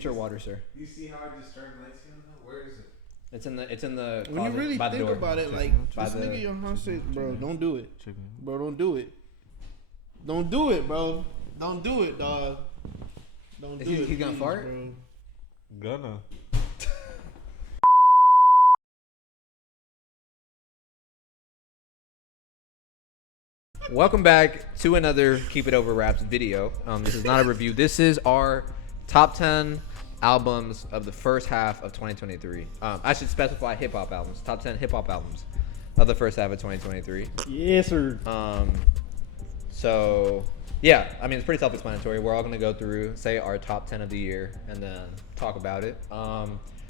get your water, sir. You see how I just turned lights on? Where is it? It's in the when you really think about it, like this nigga Yohance said, bro, don't do it. Bro, don't do it. Don't do it, bro. Don't do it, dog. Don't do it. He's gonna fart? Bro. Gonna. Welcome back to another Keep It Over Raps video. This is not a review. This is our top 10 albums of the first half of 2023. I should specify hip hop albums. Top 10 hip hop albums of the first half of 2023. Yes, sir. So yeah, I mean it's pretty self-explanatory. We're all gonna go through, say our top 10 of the year, and then talk about it.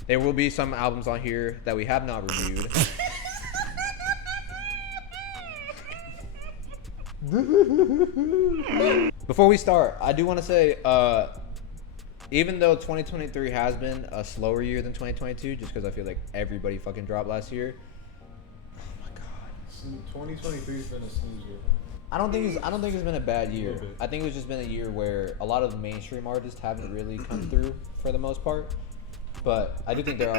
There will be some albums on here that we have not reviewed. Before we start, I do want to say, even though 2023 has been a slower year than 2022, just because I feel like everybody fucking dropped last year. Oh my god, 2023 has been a snooze year. I don't think it's been a bad year. I think it's just been a year where a lot of the mainstream artists haven't really come through for the most part. But I do think there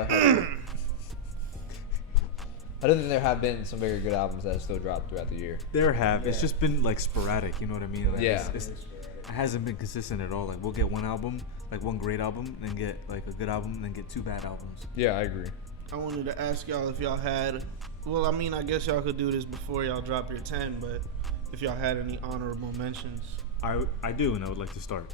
have been some very good albums that have still dropped throughout the year. There have. Yeah. It's just been like sporadic. You know what I mean? Like, yeah. It hasn't been consistent at all. Like we'll get one album, like one great album, then get like a good album, then get two bad albums. Yeah, I agree. I wanted to ask y'all if y'all had, well, I mean, I guess y'all could do this before y'all drop your 10, but if y'all had any honorable mentions. I do, and I would like to start.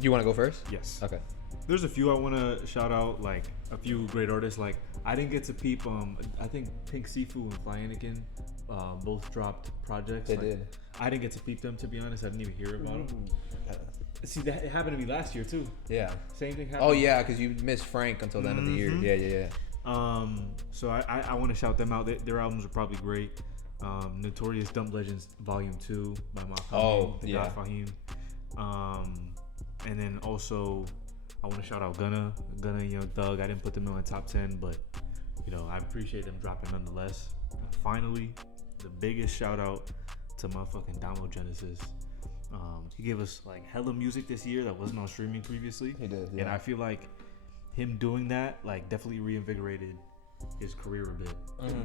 You want to go first? Yes. Okay. There's a few I want to shout out, like a few great artists. Like I didn't get to peep. I think Pink Sifu and Fly Anakin, both dropped projects. They did. I didn't get to peep them, to be honest. I didn't even hear about them. See, that it happened to me last year too. Yeah. Same thing happened. Oh yeah, because you missed Frank until the end of the year. Yeah. So I want to shout them out. Their albums are probably great. Notorious Dump Legends Volume 2 by Malcolm. God Fahim. And then also I want to shout out Gunna and Young Thug. I didn't put them in my top 10, but you know I appreciate them dropping nonetheless. And finally, the biggest shout out to motherfucking Damo Genesis. He gave us like hella music this year that wasn't on streaming previously. He did, yeah. And I feel like him doing that like definitely reinvigorated his career a bit.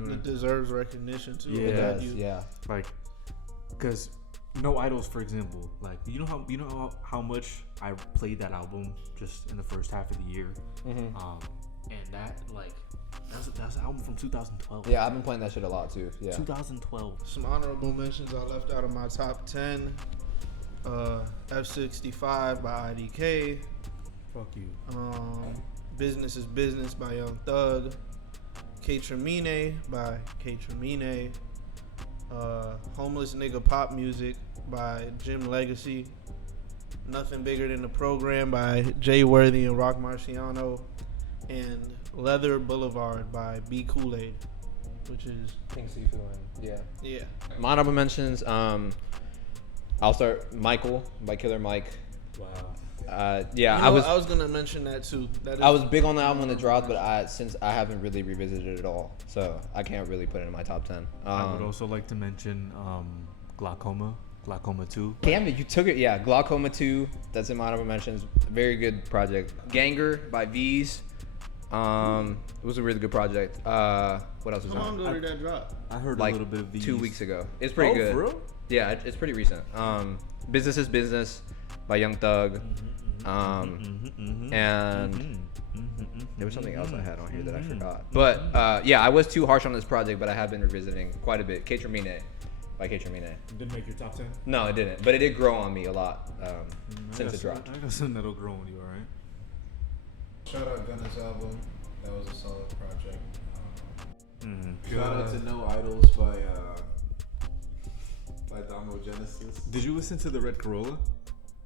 It deserves recognition too. Yeah, it does. Yeah. Like, cause No Idols, for example, like you know how much I played that album just in the first half of the year, and that like that's an album from 2012. Yeah, I've been playing that shit a lot too. Yeah. 2012. Some honorable mentions I left out of my top 10. F65 by IDK. Fuck you. Business is Business by Young Thug. K Tremine by K Tremine. Homeless Nigga Pop Music by Jim Legacy. Nothing Bigger Than the Program by Jay Worthy and Rock Marciano. And Leather Boulevard by B Kool-Aid, which is Pink Sifu and yeah. My honorable mentions. I'll start. Michael by Killer Mike. Wow. Yeah, I was gonna mention that too. I was big on the album when it dropped, but since I haven't really revisited it at all, so I can't really put it in my top 10. I would also like to mention Glaucoma 2. Damn it, you took it. Yeah, Glaucoma 2. That's in my honorable mentions. Very good project. Ganger by V's. It was a really good project. What else was How on? long ago did that drop? I heard like a little bit of these 2 weeks ago. It's pretty good. For real? Yeah, it's pretty recent. Business is Business by Young Thug. And there was something else I had on here that I forgot. But yeah, I was too harsh on this project, but I have been revisiting quite a bit. K Tremine by K Tremine. Didn't make your top 10? No, it didn't. But it did grow on me a lot since it dropped. I got something that'll grow on you, alright? Shout out Gunna's album. That was a solid project. Shout out to No Idols by Damo Genesis. Did you listen to the Red Corolla?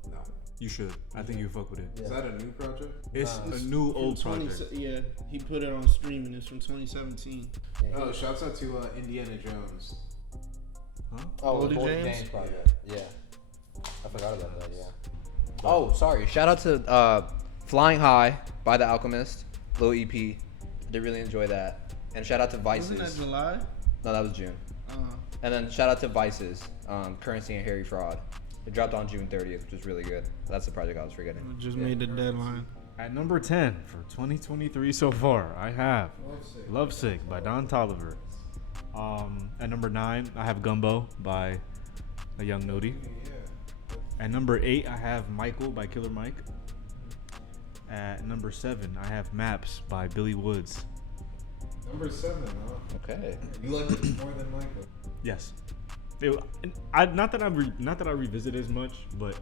No. You should. I think you'll fuck with it. Yeah. Is that a new project? It's a new old project. Yeah, he put it on streaming. It's from 2017. Oh, shouts out to Indiana Jones. Huh? Oh, the Boldy James project. Yeah. I forgot about that, yeah. Oh, sorry. Shout out to Flying High by The Alchemist. Little EP. Did really enjoy that. And shout out to Vices. Wasn't that July? No, that was June. And then shout out to Vices, Currency and Harry Fraud. It dropped on June 30th, which was really good. That's the project I was forgetting. Just made the deadline. At number 10 for 2023 so far, I have Lovesick by Don Toliver. At number 9, I have Gumbo by a Young Nudie. At number 8, I have Michael by Killer Mike. At number 7, I have Maps by Billy Woods. Number 7, huh? Okay. You liked it more than Michael. Yes. Not that I revisit as much, but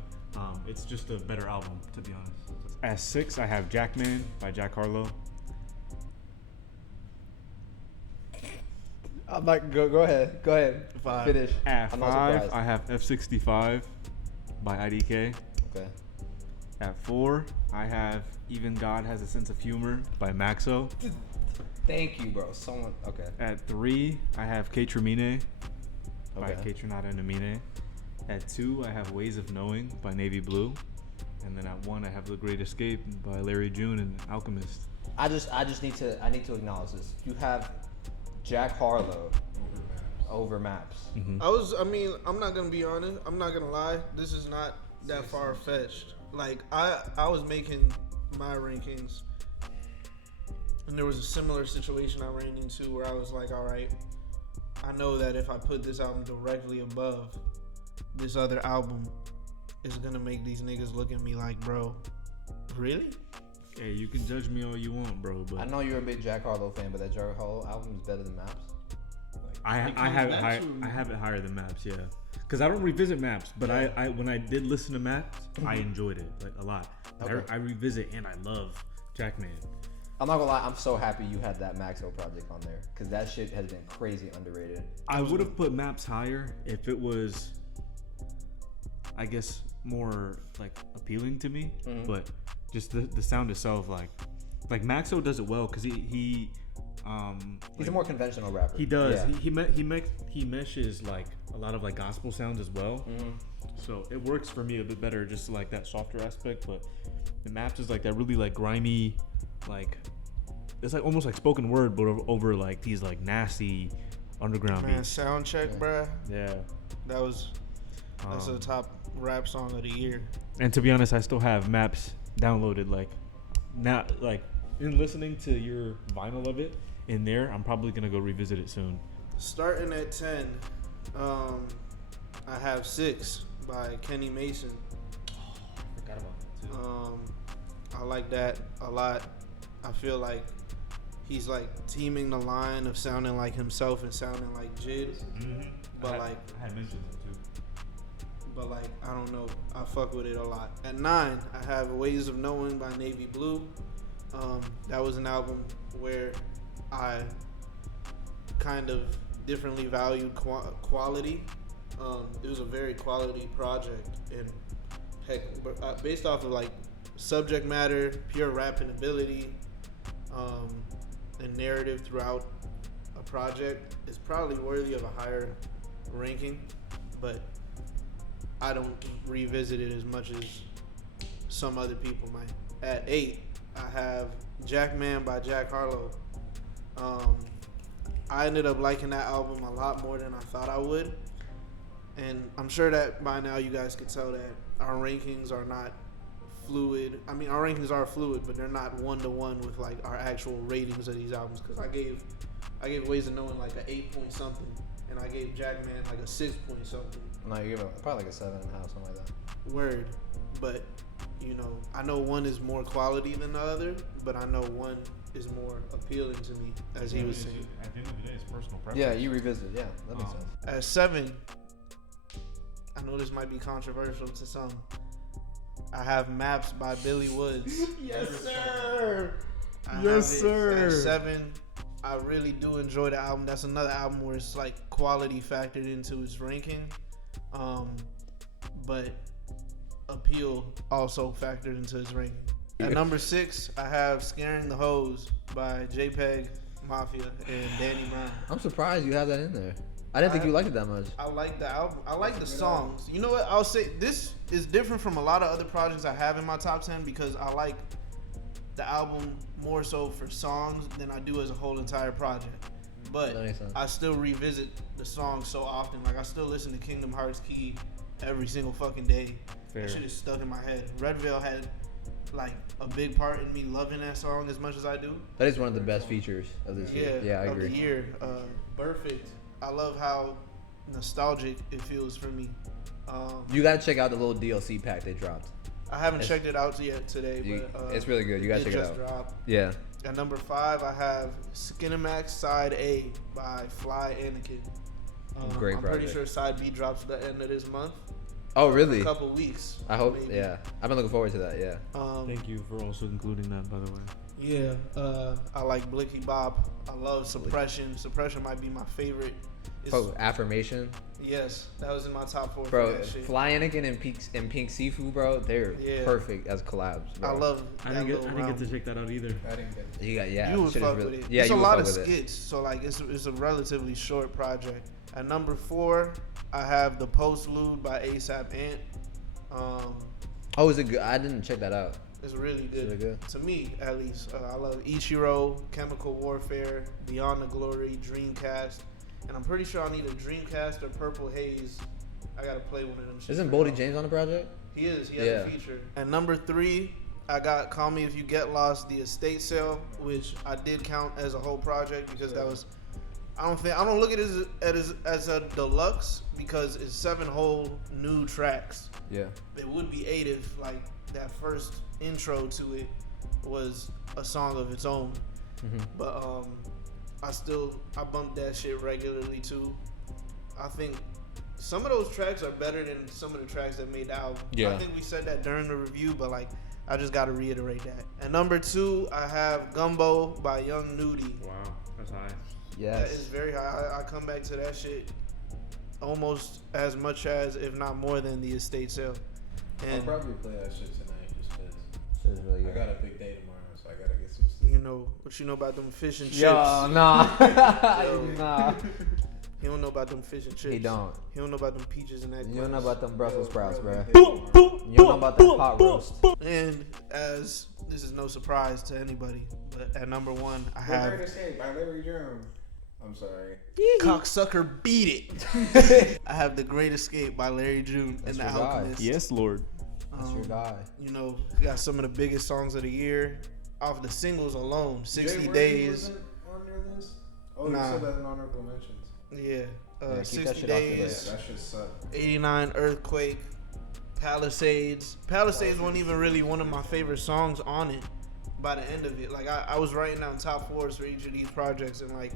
it's just a better album, to be honest. At 6, I have Jackman by Jack Harlow. I'm like, go ahead. Go ahead. 5. Finish. At I'm 5, not surprised. I have F65 by IDK. Okay. At 4, I have Even God Has a Sense of Humor by Maxo. Thank you, bro. Someone. Okay. At 3, I have K Tremine by Okay. K Tronada and Amine. At 2, I have Ways of Knowing by Navy Blue. And then at 1, I have The Great Escape by Larry June and Alchemist. I need to acknowledge this. You have Jack Harlow over Maps. Mm-hmm. I'm not gonna be honest. I'm not gonna lie. This is not that far fetched. Like I was making my rankings, and there was a similar situation I ran into where I was like, all right, I know that if I put this album directly above this other album, it's gonna make these niggas look at me like, bro, really? Hey, you can judge me all you want, bro, but I know you're a big Jack Harlow fan, but that Jack Harlow album is better than Maps. I have it higher than Maps, yeah. Because I don't revisit Maps, but I when I did listen to Maps, I enjoyed it like a lot. Okay. I revisit and I love Jackman. I'm not gonna lie, I'm so happy you had that Maxo project on there, because that shit has been crazy underrated. I would have put Maps higher if it was, I guess, more like appealing to me. Mhm. But just the sound itself, like Maxo does it well because he's a more conventional rapper. He does. Yeah. He meshes like a lot of like gospel sounds as well. Mhm. So it works for me a bit better, just like that softer aspect. But the Maps is like that really like grimy, like it's like almost like spoken word, but over like these like nasty underground Man, beats. sound check, bruh. Yeah. That's the top rap song of the year. And to be honest, I still have Maps downloaded. Like now, like in listening to your vinyl of it in there, I'm probably gonna go revisit it soon. Starting at 10, I have 6 by Kenny Mason. I forgot about that too. I like that a lot. I feel like he's like teaming the line of sounding like himself and sounding like Jid. Mm-hmm. But I had mentioned that too. But like, I don't know, I fuck with it a lot. At 9, I have Ways of Knowing by Navy Blue. That was an album where I kind of differently valued quality. It was a very quality project, and heck, based off of like subject matter, pure rapping ability, and narrative throughout a project, it's probably worthy of a higher ranking, but I don't revisit it as much as some other people might. At 8, I have Jackman by Jack Harlow. I ended up liking that album a lot more than I thought I would. And I'm sure that by now you guys could tell that our rankings are not fluid. I mean, our rankings are fluid, but they're not one-to-one with like our actual ratings of these albums. Because I gave Ways of Knowing like an 8 point something, and I gave Jackman like a 6 point something. No, you give it probably like a 7.5, something like that. Word. But, you know, I know one is more quality than the other, but I know one is more appealing to me, as he was saying. At the end of the day, it's personal preference. Yeah, you revisit. Yeah, that makes sense. At 7, I know this might be controversial to some. I have Maps by Billy Woods. Yes, sir. Yes, sir. At 7, I really do enjoy the album. That's another album where it's like quality factored into its ranking, but appeal also factored into its ranking. At number 6, I have Scaring the Hoes by JPEG Mafia and Danny Brown. I'm surprised you have that in there. I didn't think you liked it that much. I like the album. I like the songs. You know what? I'll say this is different from a lot of other projects I have in my top 10 because I like the album more so for songs than I do as a whole entire project. But That makes sense. I still revisit the songs so often. Like I still listen to Kingdom Hearts Key every single fucking day. Fair. That shit is stuck in my head. Red Veil had like a big part in me loving that song as much as I do. That is one of the best features of this year. Yeah, I of agree. the year. Perfect. I love how nostalgic it feels for me. You gotta check out the little DLC pack they dropped. I haven't checked it out yet today, but it's really good. You gotta check it out. Dropped. Yeah. At number 5, I have Skinemax Side A by Fly Anakin. Great I'm project. pretty sure Side B drops at the end of this month. Oh, really? A couple weeks. I hope. Maybe. Yeah, I've been looking forward to that. Yeah. Thank you for also including that, by the way. Yeah. I like Blicky Bop. I love Suppression. Suppression might be my favorite. Affirmation. Yes, that was in my top 4. Bro, for that shit. Fly Anakin and Pink Seafood, bro, they're perfect as collabs. Bro. I love. I didn't get to check that out either. I didn't get it. You got You would shit fuck is really, with it. Yeah, it's you a would lot fuck of with skits, so like it's a relatively short project. At number 4, I have The Postlude by ASAP Ant. Oh, is it good? I didn't check that out. It's really good. Really good. To me, at least. I love Ichiro, Chemical Warfare, Beyond the Glory, Dreamcast, and I'm pretty sure I'll need a Dreamcast or Purple Haze. I gotta play one of them. Isn't Boldy James on the project? He is. He has a feature. At number 3, I got Call Me If You Get Lost, the estate sale, which I did count as a whole project because that was. I don't look at it as a deluxe because it's 7 whole new tracks. Yeah. It would be 8 if like that first intro to it was a song of its own. Mm-hmm. But I bump that shit regularly too. I think some of those tracks are better than some of the tracks that made the album. Yeah. I think we said that during the review, but like I just gotta reiterate that. At number 2, I have Gumbo by Young Nudie. Wow, that's high. Yes. That is very high. I come back to that shit almost as much as, if not more than, the estate sale. I'll And probably play that shit tonight just because Shit is really I good. got a big day tomorrow, so I gotta get some sleep. you know what you know about them fish and chips. Yo, nah. Yo. Nah. He don't know about them fish and chips. He don't. He don't know about them peaches and that. You don't know about them Brussels sprouts, bro. Boom, boom. You don't know about that pot roast. And as this is no surprise to anybody, but at number 1, I The have Great Escape by Larry June. I'm sorry. Cocksucker Beat It. I have The Great Escape by Larry June That's and The your guy. Alchemist. Yes, Lord. That's your guy. You know, got some of the biggest songs of the year off the singles alone. 60 Jay Worthy Days. wasn't on your list? Oh, Nah. you said that in honorable mentions. Yeah. Yeah, keep 60 that shit off your Yeah, Days. that shit sucked. 89 Earthquake. Palisades. Palisades wasn't even really one of my favorite songs on it by the end of it. Like, I was writing down top 4s for each of these projects, and like,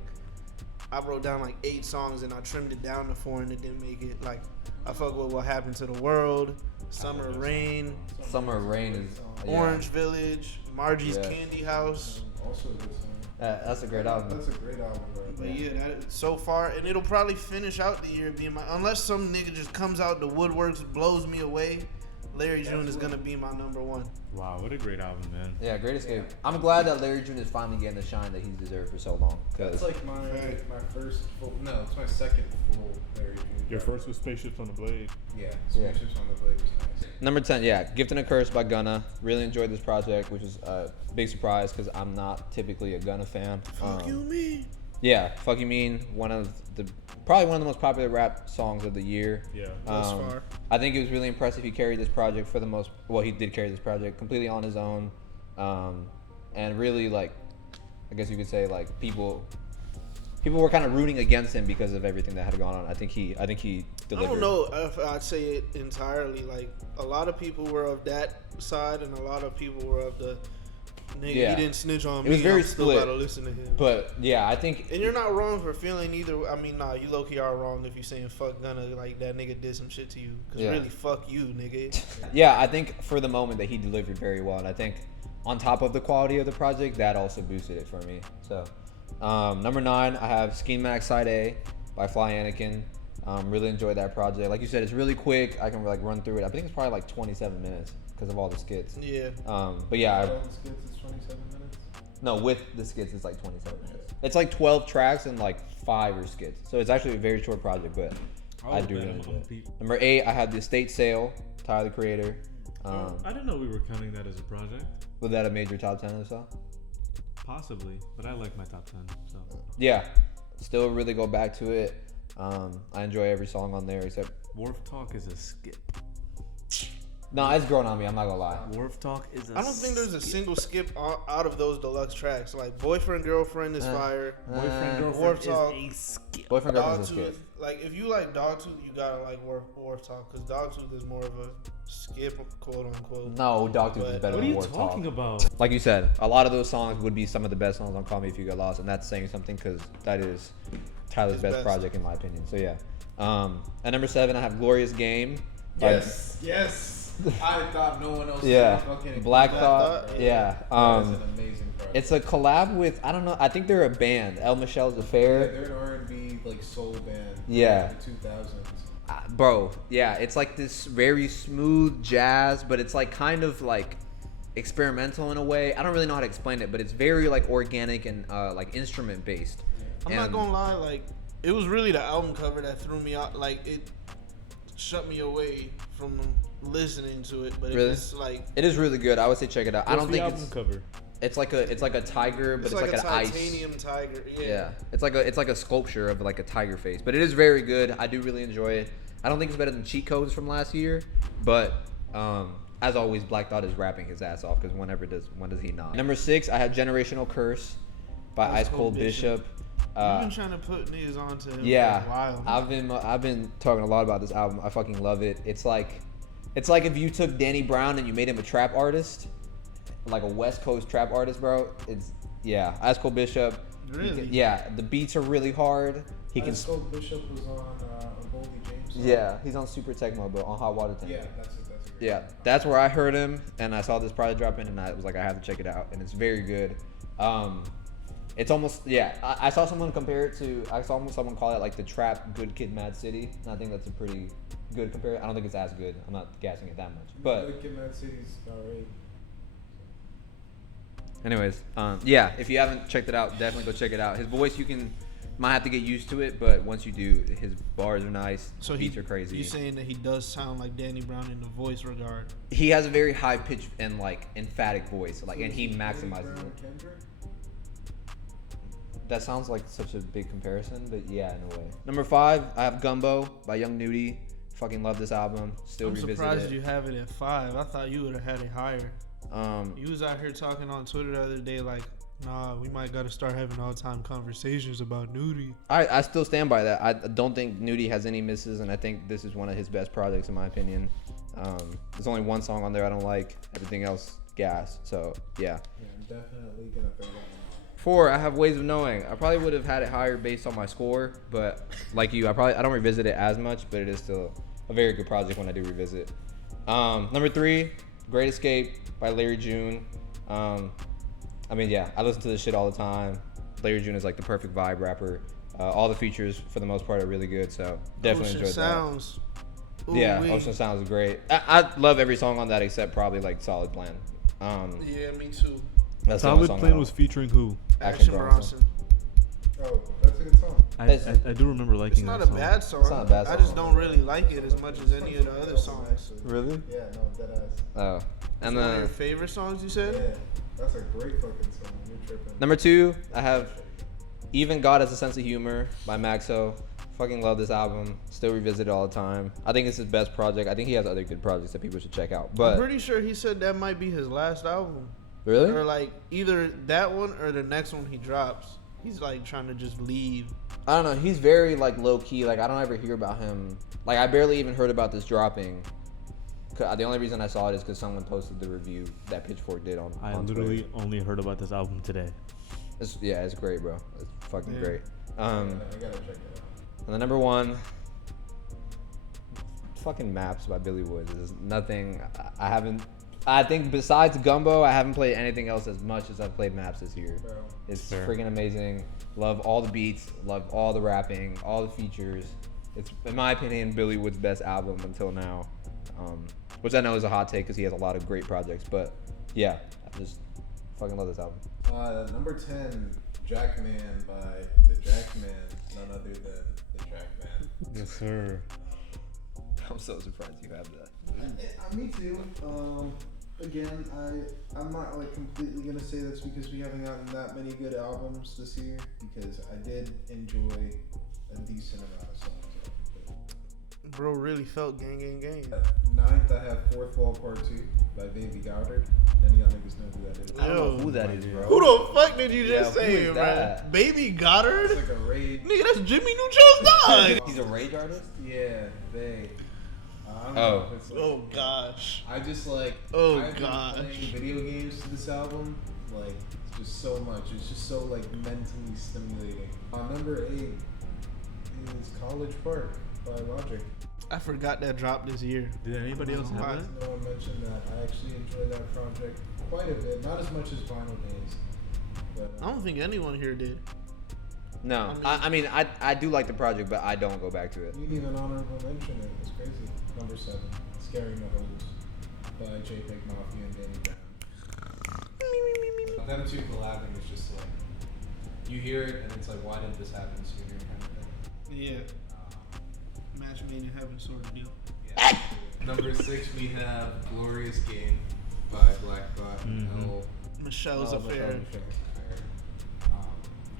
I wrote down like 8 songs and I trimmed it down to 4 and it didn't make it. Like, I fuck with What Happened to the World, Summer Rain, Summer Rain is Orange Village, Margie's Yeah. Candy House. Also a good song. That's a great album. That's a great album, bro. But yeah, that, so far, and it'll probably finish out the year being my, unless some nigga just comes out the woodworks, blows me away, Larry June is gonna be my number 1. Wow, what a great album, man. Yeah, Great Escape. I'm glad that Larry June is finally getting the shine that he's deserved for so long. That's Cause like my first full, no, it's my second full Larry June. Your first was Spaceships on the Blade. Yeah, Spaceships on the Blade was nice. number 10, yeah, Gift and a Curse by Gunna. Really enjoyed this project, which is a big surprise because I'm not typically a Gunna fan. Fuck you mean? Yeah, Fuck You Mean, probably one of the most popular rap songs of the year. Yeah. Thus far. I think it was really impressive. He carried this project he did carry this project completely on his own. And really, like, I guess you could say, like, people were kind of rooting against him because of everything that had gone on. I think he delivered. I don't know if I'd say it entirely. Like, a lot of people were of that side and a lot of people were of the nigga, Yeah. he didn't snitch on It me. was very I'm still split. gotta listen to him. But yeah, I think And you're not wrong for feeling either. I mean, nah, you low-key are wrong if you saying fuck Gunna, like that nigga did some shit to you. Because Yeah. really, fuck you, nigga. yeah, I think for the moment that he delivered very well, and I think on top of the quality of the project, that also boosted it for me. So, number 9, I have Scheme Max Side A by Fly Anakin. Really enjoyed that project. Like you said, it's really quick. I can like run through it. I think it's probably like 27 minutes because of all the skits. Yeah. But yeah, All the skits is 27 minutes. no, with the skits, it's like 27 minutes. It's like 12 tracks and like 5 are skits. So it's actually a very short project, but I do really enjoy it. Number 8, I have The Estate Sale, Tyler the Creator. I didn't know we were counting that as a project. Was that a major top 10 or so? Possibly, but I like my top 10. So Yeah, still really go back to it. I enjoy every song on there except Wharf Talk is a skip. No, it's growing on me. I'm not gonna lie. Wharf Talk is. I don't think there's a single skip out of those deluxe tracks. Like Boyfriend Girlfriend is fire. Boyfriend Wharf Girlfriend Talk. is a skip. Boyfriend girlfriend is Dogtooth. good. Like if you like Dogtooth, you gotta like Wharf Talk because Dogtooth is more of a skip, quote unquote. No, Dogtooth is But- better What are than you Wharf talking Talk. about? Like you said, a lot of those songs would be some of the best songs on Call Me If You Get Lost, and that's saying something because that is Tyler's His best best. project in my opinion. So yeah. At number 7, I have Glorious Game. by- Yes. I thought no one else. Yeah. was fucking Black Black Thought. Thought, Yeah. That is an amazing project. It's a collab with, I don't know, I think they're a band. El Michelle's Yeah, Affair. they're an R&B like soul band. Yeah. In the 2000s. Bro, yeah, it's like this very smooth jazz, but it's like kind of like experimental in a way. I don't really know how to explain it, but it's very like organic and like instrument based. I'm not gonna lie, like it was really the album cover that threw me out. Like it shut me away from listening to it. But Really? it's like It is really good. I would say check it out. I What's don't the think album it's cover. it's like a tiger, but it's it's, like, like a an ice. titanium tiger. Yeah. Yeah, it's like a sculpture of like a tiger face, but it is very good. I do really enjoy it. I don't think it's better than Cheat Codes from last year, but as always, Black Thought is rapping his ass off because when does he not? Number 6, I have Generational Curse by Ice Cold Bishop. You've been trying to put niggas onto him Yeah, for a while. I've been talking a lot about this album. I fucking love it. It's like if you took Danny Brown and you made him a trap artist, like a West Coast trap artist, bro. It's Ice Cold Bishop. Really? The beats are really hard. He can. Ice Cold Bishop was on a Boldy James song. Yeah, he's on Super Tecmo, but on Hot Water Tank. Yeah, that's a good Yeah, that's where I heard him, and I saw this project drop in, and I was like, I have to check it out, and it's very good. It's almost I saw someone compare it to someone call it like the trap Good Kid, Mad City, and I think that's a pretty good comparison. I don't think it's as good. I'm not gassing it that much, but Good Kid, Mad City's alright. anyways, if you haven't checked it out, definitely go check it out. His voice, might have to get used to it, but once you do, his bars are nice. So beats are crazy. You saying that he does sound like Danny Brown in the voice regard? He has a very high pitched and like emphatic voice, like, and he maximizes it. Kendrick? That sounds like such a big comparison, but yeah, in a way. Number 5, I have Gumbo by Young Nudie. Fucking love this album. Still I'm revisit surprised it. you have it at 5. I thought you would have had it higher. You was out here talking on Twitter the other day like, nah, we might gotta start having all-time conversations about Nudie. I still stand by that. I don't think Nudie has any misses, and I think this is one of his best projects in my opinion. There's only one song on there I don't like. Everything else, gas. So yeah. Yeah, I'm definitely gonna throw that one. 4, I have Ways of Knowing. I probably would have had it higher based on my score, but like you, I don't revisit it as much, but it is still a very good project when I do revisit. Number 3, Great Escape by Larry June. I listen to this shit all the time. Larry June is like the perfect vibe rapper. All the features for the most part are really good, so definitely Ocean enjoyed Sounds. that. Yeah, Ooh-wee. Ocean Sounds is great. I love every song on that except probably like Solid Plan. Yeah, me too. That's the only Solid song I Plan don't- was featuring who? Action Bronson. Oh, that's a good song. I do remember liking It's not that a song. bad song. It's not a bad I just song. don't really like it as much as any of the other songs. Really? Yeah, no, dead ass. Oh, and One of your then favorite songs, you said? Yeah, that's a great fucking song. You're tripping. number 2, I have Even God Has a Sense of Humor by Maxo. Fucking love this album. Still revisit it all the time. I think it's his best project. I think he has other good projects that people should check out. I'm But pretty sure he said that might be his last album. really, Or like either that one or the next one he drops. He's like trying to just leave. I don't know. He's very like low key. Like I don't ever hear about him. Like I barely even heard about this dropping. The only reason I saw it is because someone posted the review that Pitchfork did on. I on literally Twitter. only heard about this album today. It's great, bro. It's fucking Yeah. great. I gotta check it out. And the number 1, fucking Maps by Billy Woods. There's nothing. I think besides Gumbo, I haven't played anything else as much as I've played Maps this year. Bro. It's Fair. freaking amazing. Love all the beats. Love all the rapping. All the features. It's, in my opinion, Billy Wood's best album until now. Which I know is a hot take because he has a lot of great projects. But yeah, I just fucking love this album. Number 10, Jackman by the Jackman, none other than the Jackman. Yes, sir. I'm so surprised you have that. Me too. Again, I'm not like completely gonna say that's because we haven't gotten that many good albums this year, because I did enjoy a decent amount of songs. Bro really felt gang, gang, gang. At ninth, I have Fourth Wall Part 2 by Baby Goddard. None of y'all niggas know who that is. I don't know Yo. who that is, bro. Who the fuck did you just Yeah, who say, is bro? that? Baby Goddard? It's like a rage. Nigga, that's Jimmy Neutron's dog. He's a rage artist? Yeah, they. I don't know Oh. if it's like, Oh gosh. I just like. Oh, I've been gosh. playing video games to this album. Like, it's just so much. It's just so like mentally stimulating. Number 8 is College Park by Logic. I forgot that dropped this year. Did anybody else have that? No one mentioned that. I actually enjoyed that project quite a bit. Not as much as Vinyl Days, but I don't think anyone here did. No. I mean, I do like the project, but I don't go back to it. you didn't even honorable mention it. It's crazy. Number 7, Scary Meadows by JPEG Mafia and Danny Brown. Them two collabing is just like, you hear it and it's like, why didn't this happen sooner kind of thing. Yeah. Match made in heaven sort of deal. Yeah. Number 6, we have Glorious Game by Black Thought and L. Michelle's Affair.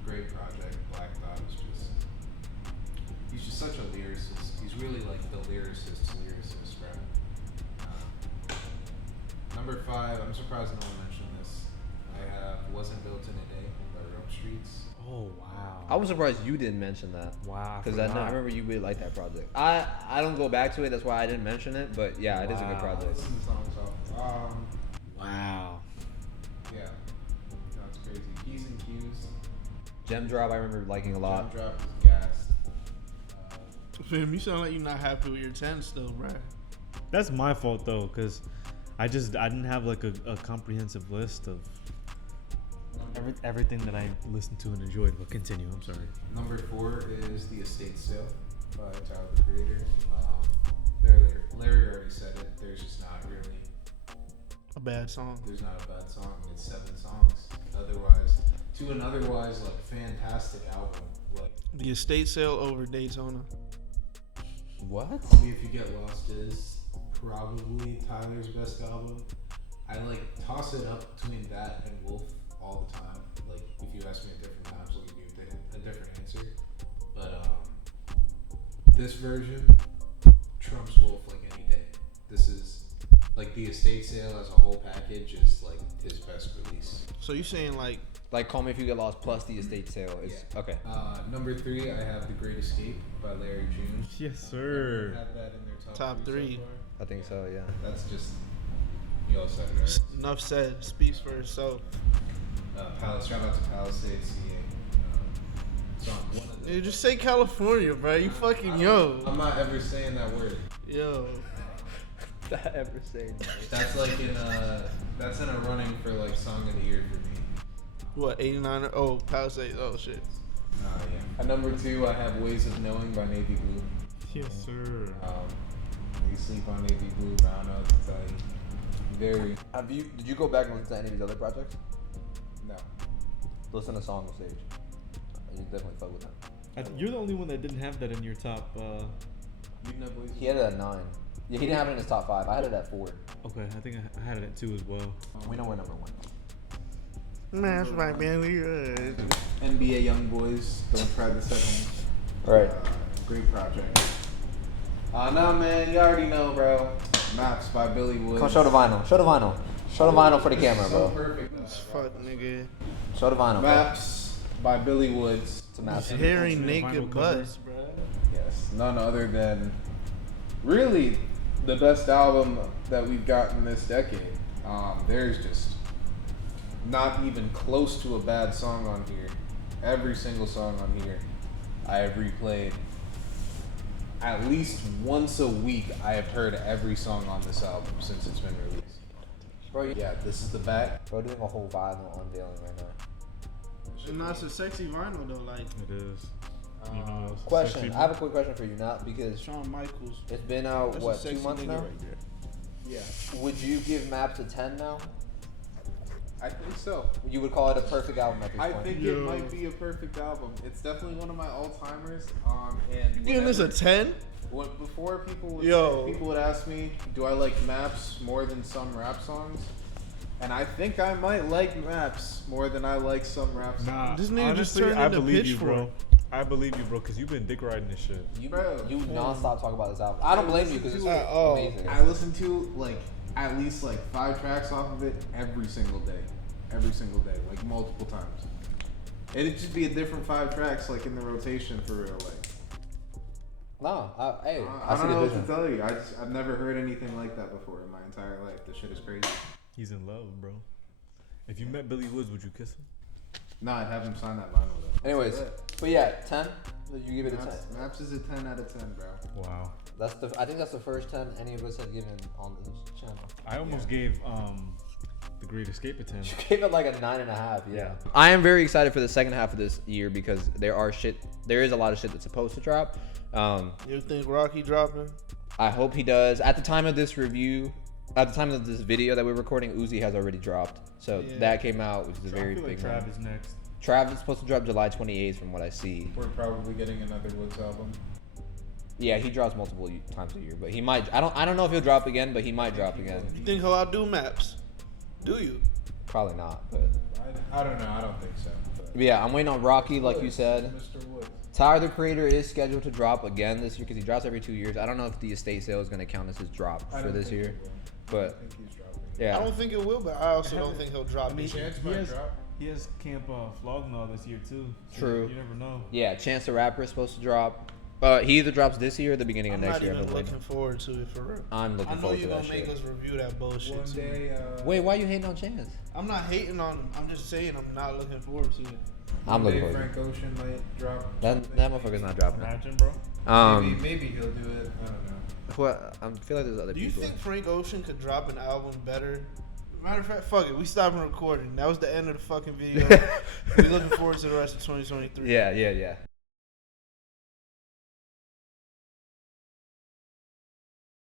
Great project. Black Thought is just, he's just such a lyricist. He's really like the lyricist, bro. Number 5, I'm surprised no one mentioned this. I have Wasn't Built in a Day by Rope Streets. Oh wow. I was surprised you didn't mention that. Wow. Because I remember you really liked that project. I don't go back to it, that's why I didn't mention it. But yeah, it is a good Wow. project. Listen to the songs off. Wow. Yeah. That's crazy. Keys and Q's. Gem Drop, I remember liking a lot. Drop is gassed. Fam, you sound like you're not happy with your 10 still, bruh. That's my fault though, cause I didn't have like a comprehensive list of everything that I listened to and enjoyed. But continue. I'm sorry. Number 4 is The Estate Sale by Tyler the Creator. Larry already said it. There's just not really. A bad song. There's not a bad song. It's 7 songs. Otherwise, like fantastic album. Like The Estate Sale over Daytona. What? Only If You Get Lost is probably Tyler's best album. I like toss it up between that and Wolf all the time. Like if you ask me at different times, I'll give you a different answer. But this version trumps Wolf like any day. This is like The Estate Sale as a whole package is like his best release. So you saying like Call Me If You Get Lost plus The Estate Sale is okay. Number 3, I have The Great Escape by Larry June. Yes, sir. Have that in their Top 3. so far. I think so, yeah. That's just, you all said it right. enough said, speaks for itself. Shout out to Palisade CA. Song one of the, Dude, just say California, bro. You fucking yo. I'm not ever saying that word. Yo. That ever say That's like that's in a running for like song of the year for me. What, 89? Oh, Palisade. Oh, shit. Yeah. At number 2, I have Ways of Knowing by Navy Blue. Yes, sir. You sleep on Navy Blue, round up, tell you. Very. Did you go back and listen to any of his other projects? No. Listen to Song of Sage. You definitely fuck with them. You're the only one that didn't have that in your top. You didn't have Ways of He had it at 9. Yeah, he didn't have it in his top 5. I had it at 4. Okay, I think I had it at 2 as well. We know we're number 1. Man, that's right, man. NBA Young Boys, Don't Try This at Home. Right. Great project. Nah, man, you already know, bro. Maps by Billy Woods. Come show the vinyl. Show the vinyl. Show the vinyl for the camera, So bro. perfect. Fuck, nigga. Show the vinyl, bro. Maps by Billy Woods. It's a map. Just hairy Vinyl naked cover. butts, bro. Yes, none other than really the best album that we've gotten this decade. There's just not even close to a bad song on here. Every single song on here I have replayed at least once a week. I have heard every song on this album since it's been released. Bro, yeah, this is the back. Bro, doing a whole vinyl unveiling right now. And that's a sexy vinyl, though. Like, It is. You know, it's Question. sexy. I have a quick question for you now because Shawn Michaels. it's been out, That's a what, sexy 2 months nigga now? right there. Yeah, Would you give Maps a 10 now? I think so. You would call it a perfect album at this I point. think Yo. it might be a perfect album. It's definitely one of my all-timers. And You giving this a 10? before people would ask me, do I like Maps more than some rap songs? And I think I might like Maps more than I like some rap songs. Nah, This nigga just honestly, turned I into believe you, Pitchfork. bro. I believe you, bro, because you've been dick riding this shit. You Bro. nonstop talk about this album. I don't blame you because it's amazing. I listen to like at least like 5 tracks off of it every single day, like multiple times. It'd just be a different 5 tracks like in the rotation for real. Like, No, hey, I see don't the know what vision. to tell you. I've never heard anything like that before in my entire life. This shit is crazy. He's in love, bro. If you met Billy Woods, would you kiss him? Nah, I'd have him sign that vinyl though. Anyways, but yeah, 10. You give it a 10. Maps is a 10 out of 10, bro. Wow. I think that's the first 10 any of us have given on this channel. I almost gave The Great Escape a 10. You gave it like a 9.5. Yeah. I am very excited for the second half of this year because there is a lot of shit that's supposed to drop. You think Rocky dropping? I hope he does. At the time of this review, at the time of this video that we're recording, Uzi has already dropped. So that came out, which is a very I feel big like one. Trav is next. Trav is supposed to drop July 28th from what I see. We're probably getting another Woods album. Yeah, he drops multiple times a year, but he might. I don't know if he'll drop again, but he might drop again. You think he'll outdo Maps? Do you? Probably not, but I don't know. I don't think so. But yeah, I'm waiting on Rocky, like you Woods, said. Mr. Woods. Tyler the Creator is scheduled to drop again this year because he drops every 2 years. I don't know if the estate sale is going to count as his drop I for don't this think year, he will. I but don't think he's dropping. yeah. I don't think it will, but I also don't think he'll drop this year. Chance He might has, drop. he has Camp Flognaw this year, too. So True. You never know. Yeah, Chance the Rapper is supposed to drop. He either drops this year or the beginning of I'm next not year. I even believe. looking forward to it for real. I'm I looking know forward to you're that gonna make shit. us review that bullshit. One too. day. Wait, why you hating on Chance? I'm not hating on him. I'm just saying I'm not looking forward to it. I'm one looking day forward to it. Frank Ocean might drop. That motherfucker's not dropping. Imagine, bro. Maybe he'll do it. I don't know. What? I feel like there's other Do you people. think Frank Ocean could drop an album better? Matter of fact, fuck it. We stopping recording. That was the end of the fucking video. We looking forward to the rest of 2023. Yeah.